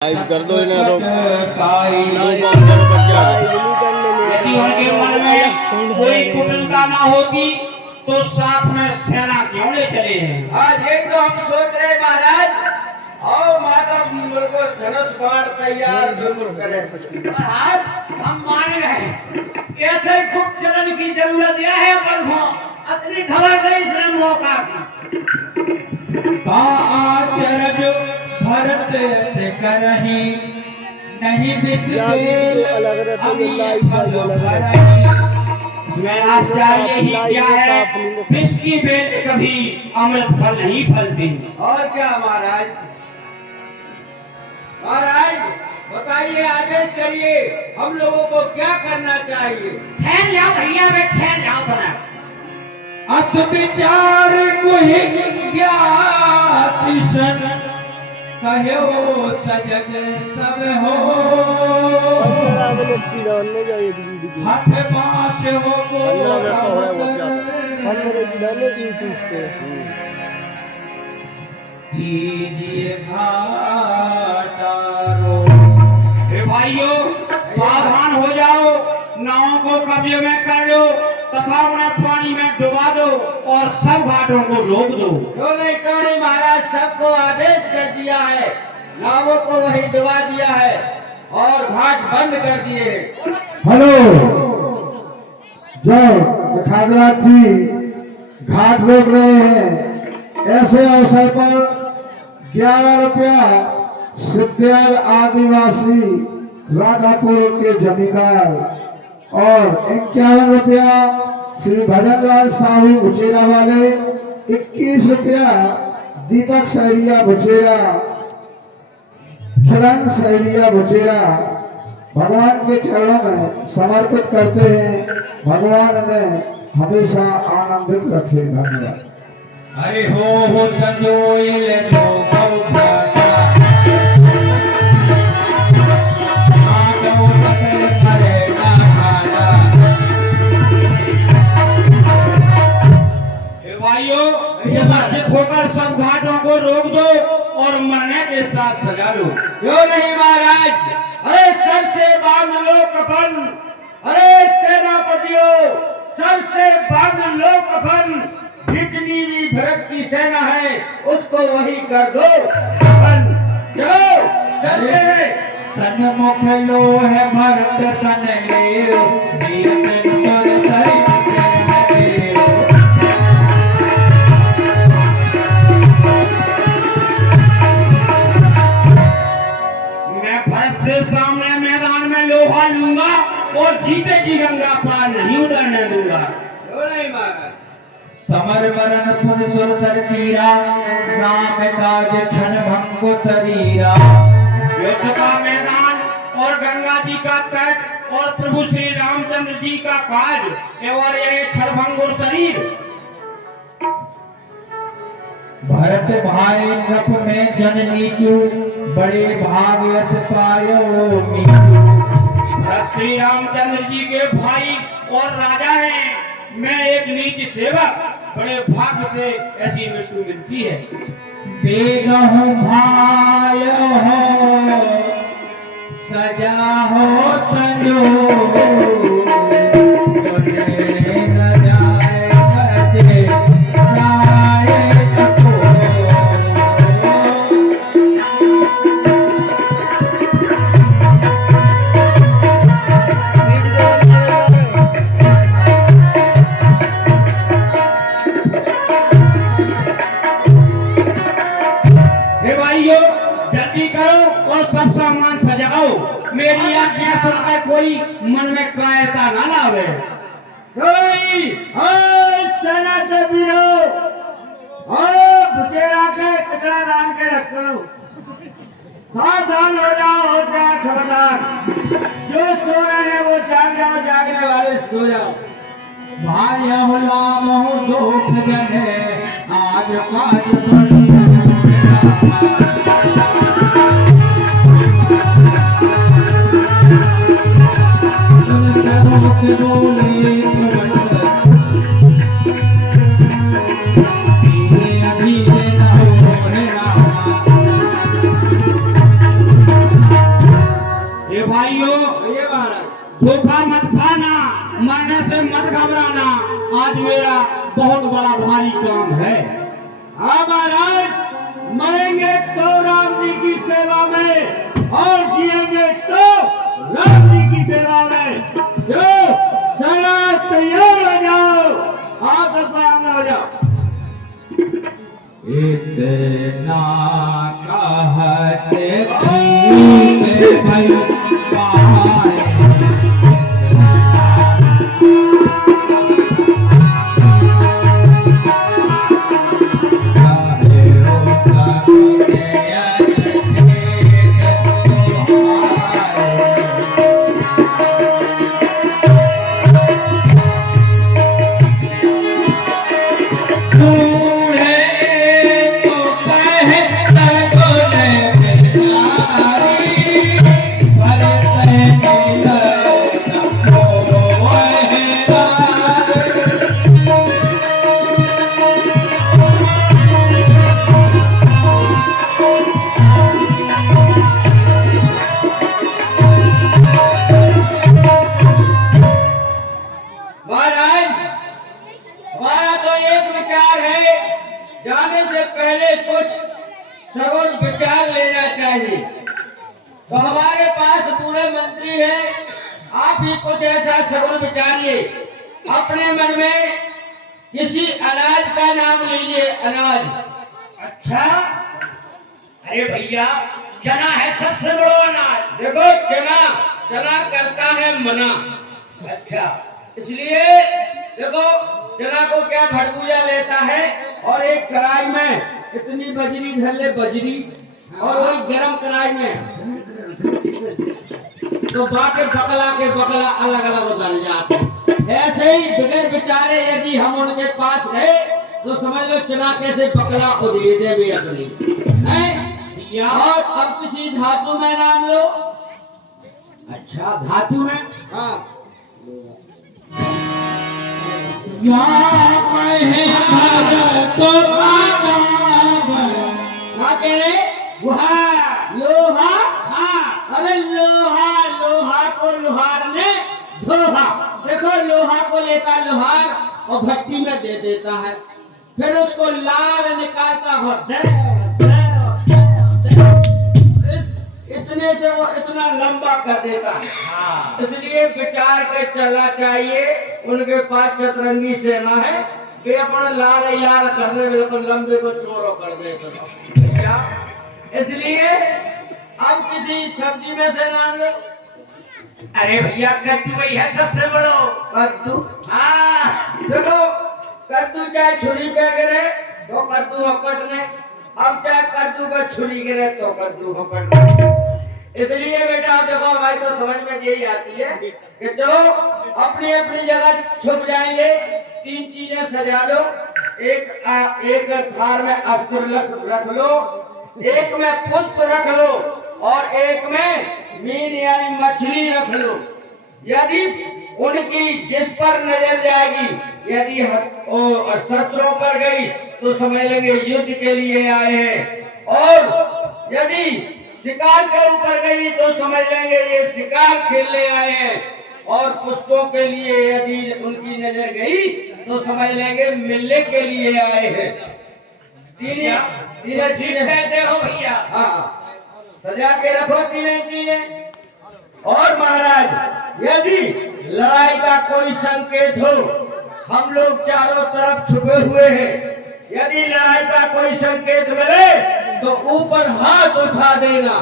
Live कर दो इन्हें रोक यदि उनके मन में कोई कुटिलता ना होती तो साथ में सेना क्यों ले चले हैं। आज यही तो हम सोच रहे महाराज। आओ माता मुल्क को धनुष बाण तैयार जरूर करें। महाराज हम मान गए, ऐसे गुप्त चलन की जरूरत यह है बलभो असली खबर नहीं इसने मौका की आचरज भरत से करही नहीं बिस्केल अभी फल भरही। मैं आश्चर्य ही क्या है, विष की बेल कभी अमृत फल नहीं फलती। और क्या महाराज? महाराज बताइए, आदेश करिए, हम लोगों को क्या करना चाहिए? ठहर जाओ भैया, वे ठहर जाओ थोड़ा। अस विचार कुहि ज्ञातिशन कहो सजग सब हो। हाथ बाँस हो कीजिए घाटारो। हे भाइयों सावधान हो जाओ, नावों को कब्जे में कर लो तथा उन्हें पानी में डुबा दो और सब घाटों को रोक दो। क्यों नहीं महाराज, सबको आदेश कर दिया है, नावों को वहीं डुबा दिया है और घाट बंद कर दिए। हेलो जय खादराज जी, घाट रोक रहे हैं। ऐसे अवसर पर 11 रुपया सिद्धियार आदिवासी राधापुर के जमींदार और 51 रुपया श्री भजनलाल साहू भुचेरा वाले, 21 रुपया दीपक सहरिया भुचेरा, किरण सहरिया भुचेरा भगवान के चरणों में समर्पित करते हैं। भगवान ने हमेशा आनंदित रखे। धन्यवाद। अरे हो संजोइल लो गौचाचा आगो बदल करे ना खाना। हे भाइयों यथाचित होकर सब घाटों को रोक दो और मरने के साथ सजा लो। क्यों नहीं महाराज? अरे सर से बांध लो कफन, अरे सेनापतियों सर से बांध लो कफन। जितनी भी भरत की सेना है उसको वही कर दो कफन। चलो चलते। सन्मुख लो है भरत सन लेओ, जीत तोर सरित लेओ। मैं भरत से सामने मैदान में लोहा लूंगा और जीते जी गंगा पार नहीं उतरने दूंगा। क्यों नहीं महाराज? समर वरण पुन सुर सर तीरा, राम काज क्षण भंगो शरीरा। युद्ध का मैदान और गंगा जी का तट और प्रभु श्री रामचंद्र जी का काज और यह क्षणभंगुर शरीर। भरत भाई नृप में जन नीचू, बड़े भाग यश पायो मीचू। भरत श्री रामचंद्र जी के भाई और राजा हैं, मैं एक नीच सेवक, बड़े भाग्य से ऐसी मृत्यु मिलती है। बेगहु भाय हो सजा हो संजो। जल्दी करो और सब सामान सजाओ। मेरी आज्ञा सुनकर कोई मन में कायरता ना लावे। सेना के वीरों, बुचेरा के कचरा दान के रख करो। सावधान हो जाओ खबरदार। जो सो रहे हैं वो जाग जाओ, जागने वाले सो जाओ। भाई गुलाम हो दुख गने आज काज बड़ी। धीरे धीरे ना हो रे रामा। भाइयों ये महाराज धोखा मत खाना, मरने से मत घबराना। आज मेरा बहुत बड़ा भारी काम है। हाँ महाराज, मरेंगे तो राम जी की सेवा में और जिएंगे तो राम जी की सेवा में। जो सारा तैयार हो जाओ, हाथ ऊपर हो जाओ। इतना कहते ठीक भई पाए। महाराज, हमारा तो एक विचार है, जाने से पहले कुछ सगुन विचार लेना चाहिए। तो हमारे पास पूरे मंत्री हैं, आप ही कुछ ऐसा सगुन विचारिए। अपने मन में किसी अनाज का नाम लीजिए। अनाज। अच्छा, अरे भैया चना है सबसे बड़ा अनाज। देखो, चना चना करता है मना। अच्छा, इसलिए देखो, चना को क्या भड़कूजा लेता है और एक कढ़ाई में इतनी बजरी धर ले, बजरी, और वही गरम कढ़ाई में तो बाकी बकला के बकला अलग अलग उतर जाते। ऐसे ही बगैर विचारे यदि हम उनके पास गए तो समझ लो चना कैसे बकला उड़े देवे अपनी है। और अब किसी धातु में नाम लो। अच्छा धातु में। हाँ, क्या कह रहे? लोहा। हाँ, अरे लोहा, लोहा को लोहार ने धोहा। देखो, लोहा को लेता लोहार और भट्टी में दे देता है, फिर उसको लाल निकालता हो, इतने से वो इतना लंबा कर देता है। इसलिए विचार के चलना चाहिए। उनके पास चतरंगी सेना है कि अपन लाल ही लाल कर दे, बिल्कुल लंबे को छोरो कर दे। इसलिए अब किसी सब्जी में से नाम लो। अरे भैया कद्दू वही है सबसे बड़ो। कद्दू। हाँ, देखो, कद्दू चाहे छुरी पे गिरे तो कद्दू हकटने, अब चाहे कद्दू पे छुरी गिरे तो कद्दू हकटने। इसलिए बेटा देखो, हमारी तो समझ में यही आती है कि चलो अपनी अपनी जगह छुप जाएंगे। तीन चीजें सजा लो। एक थार में अस्त्र रख लो, एक में पुष्प रख लो और एक में मीन यानी मछली रख लो। यदि उनकी जिस पर नजर जाएगी, यदि शस्त्रों पर गई तो समझ लेंगे युद्ध के लिए आए हैं, और यदि शिकार के ऊपर गई तो समझ लेंगे ये शिकार खेलने आए हैं, और पुष्पों के लिए यदि उनकी नजर गई तो समझ लेंगे मिलने के लिए आए हैं। तीन चीजें कहते हो भैया। हाँ, सजा के रखो तीन चीजें। और महाराज, यदि लड़ाई का कोई संकेत हो, हम लोग चारों तरफ छुपे हुए हैं, यदि लड़ाई का कोई संकेत मिले तो ऊपर हाथ उठा देना,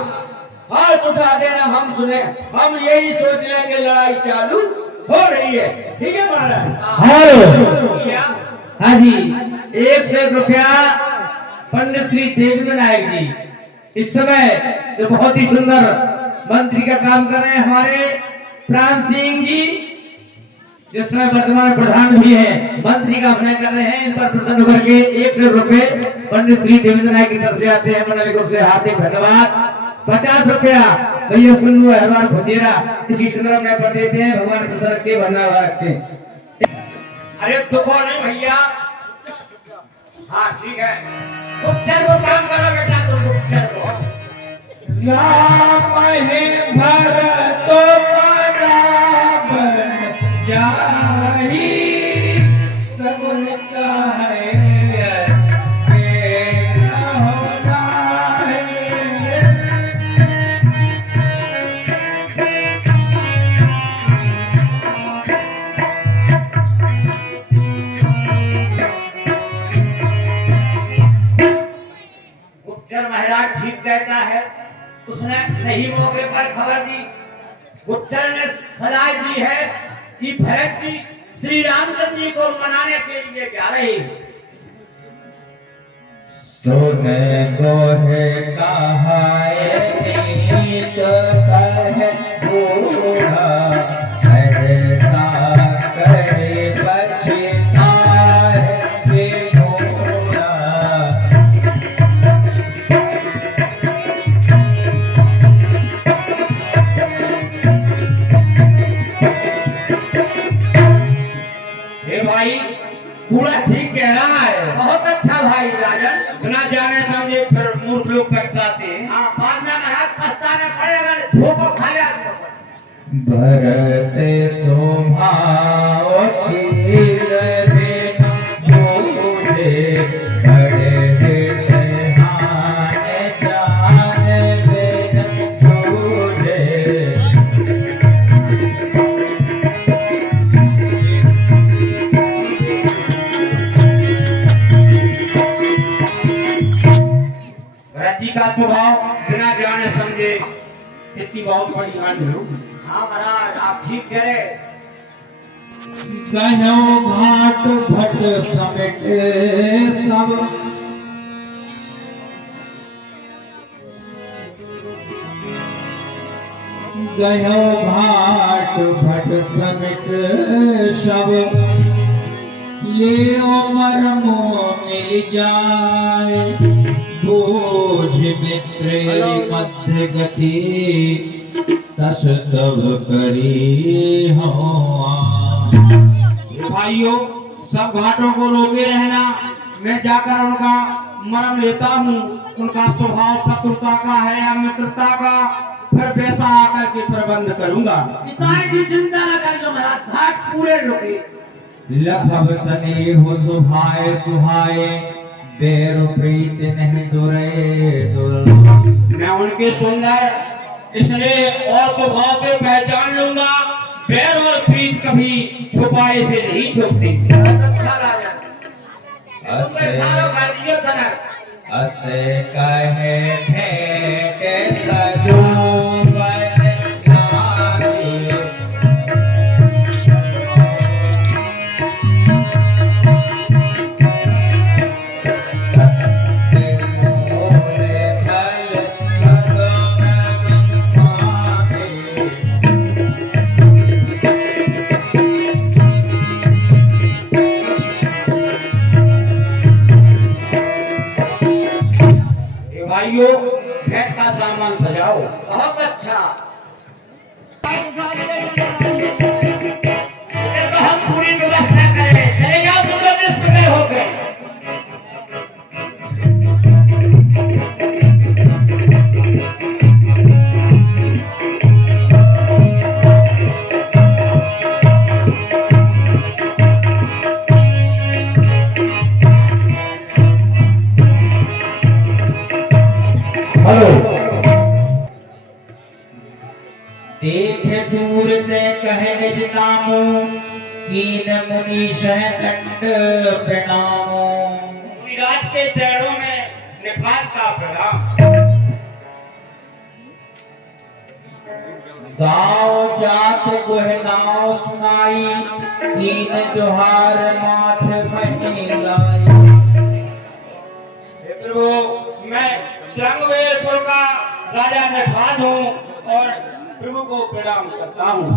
हाथ उठा देना। हम सुने, हम यही सोच लेंगे लड़ाई चालू हो रही है। ठीक है महाराज? हाँ जी, 1 रुपया पंडित श्री देवेंद्र नायक जी इस समय जो बहुत ही सुंदर मंत्री का काम कर रहे हैं, हमारे प्राण सिंह जी जिस समय वर्तमान प्रधान भी है, मंत्री का अभिनय कर रहे हैं, इन पर प्रसन्न होकर के 1 रुपए पंडित श्री देवेंद्र नायक की तरफ से आते हैं। मंडली को से हार्दिक धन्यवाद। 50 रुपया भैया सुनो हरवार खुजेरा इसी सुंदर में पर देते हैं। भगवान प्रसन्न रखे, भला रखे। अरे दुखो नहीं भैया। हाँ ठीक है, उपचार को काम करो बेटा, तुम उपचार को। राम है भरत तो नाम जाही सगुन का है गुप्तचर महाराज ठीक कहता है। उसने सही मौके पर खबर दी। गुप्तचर ने सलाह दी है कि भरत जी श्री रामचंद्र जी को मनाने के लिए जा रहे हैं। सोने को है कहा नीत कहे बूढ़ा ऐसा करे पछताए बेमूढ़ा। हे भाई पूरा ठीक कह रहा है। बहुत अच्छा भाई राजन। बिना जाने समझे फिर मूर्ख लोग पछताते हैं। हाँ, बाद में महाराज पछताना पड़े अगर धोखा खा लिया तो। भरत सोमाओ शील बिन बूढ़े बड़े हान जान बिन बूढ़े। भरत जी का स्वभाव बिना जाने समझे इतनी बहुत बड़ी हानि होगी। हाँ महाराज आप ठीक कह रहे। गयो घाट भट समेट सब गयो घाट भट समेट सब ये उमर मोह मिल जाए बोझ मित्र मध्य गति तस तब करी हो। भाइयों सब घाटों को रोके रहना। मैं जाकर उनका मरम लेता हूँ। उनका स्वभाव शत्रुता का है या मित्रता का, फिर वैसा आकर के प्रबंध करूंगा। पिता की चिंता न करिए महाराज, घाट पूरे रुके। लखब सने हो सुहाए सुहाए बेरो प्रीत नहीं दुरे दुर। मैं उनके सुंदर इसलिए और स्वभाव से पहचान लूंगा। बैर और प्रीत कभी छुपाए से नहीं छुपती। अच्छा राजा सारो कर दियो तना। असे कहे भेंट सजो भाइयों भेंट का सामान सजाओ। बहुत अच्छा। तो हम पूरी व्यवस्था करें। चले जाओ तुम लोग निष्प्रभय हो गए। देखे दूर से कहे निज नामो कीन मुनि सह दंड प्रणामो। विराट के चरणों में निखार का प्रणाम। गाँव जात गुहनाओ सुनाई कीन जोहार माथ महिलाई। प्रभु मैं संगवेरपुर का राजा निखार हूँ और प्रभु को प्रणाम करता हूँ।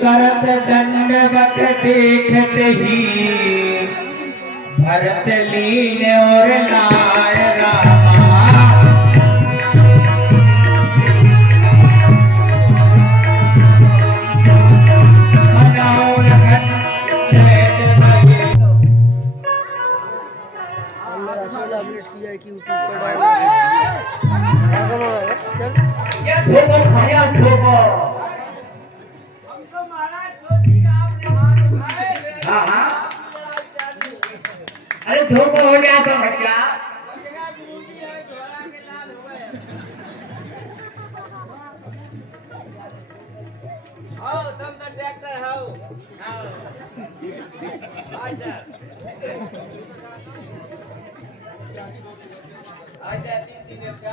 करत दंडवत देखते ही भरत लीन और लाय रामा। मनाओ लखन भेंट भये। 16 मिनट किया है कि यूट्यूब पर डाल चल। धोखो खाया धोखो। हमको महाराज धोती का आपने हाथ उठाए। हाँ हाँ, अरे धोखो हो गया तो क्या? बचेगा गुरुजी है घोड़ा के लाल हो गए। आओ तुम तो ट्रैक्टर हो। अच्छा 3 दिन का